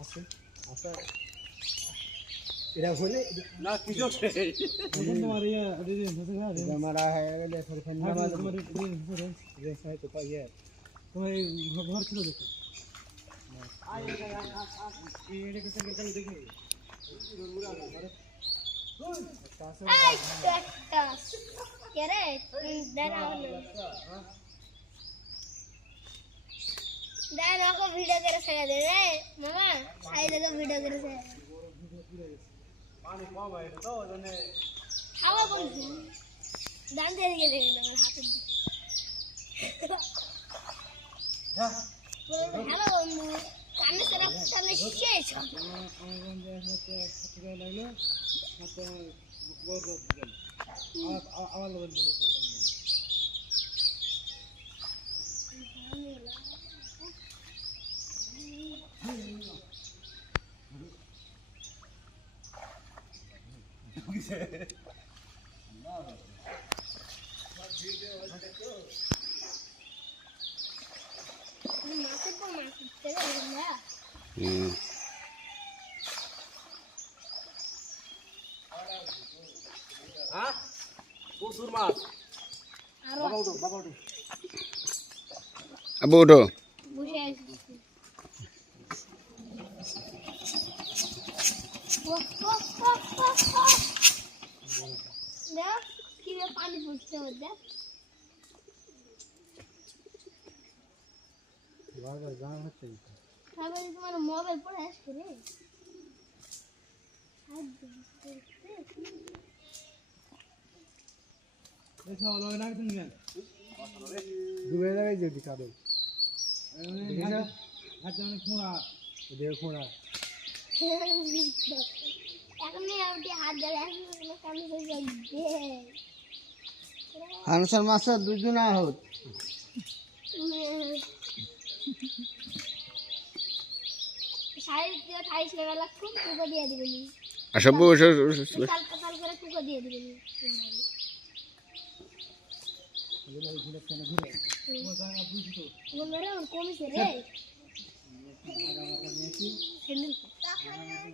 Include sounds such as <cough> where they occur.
আছে আছে। এটা হলে না কিছু তোমার ইয়া মারা হয়ে গেলে তোমার ঘর ছিল দেখো। একটা দেখ আমাকে ভিডিও করে ছেড়ে দে, রে। মামা সাই দেখে ভিডিও করে ছেড়ে আমার বন্ধু Abu do. Abu do. পানি পড়ছে ওদের বারবার জানা হচ্ছে তারপরে তোমার মোবাইল পড়ে আসছে রে? এটা হলো না তুমি ডুবে যাবে যদি কাদো হাত জানে খোঁড়া। <laughs> এখন আমি হাত ধরে আসলে কানে হানসার মাছের দুজন আহত। শাড়ি দিয়ে থাইস লেগে লাগতো কুকো দিয়ে দিবেন আসো বউ এসো কাল কাল করে কুকো দিয়ে দিবেন বন্ধুরা কমিছে রে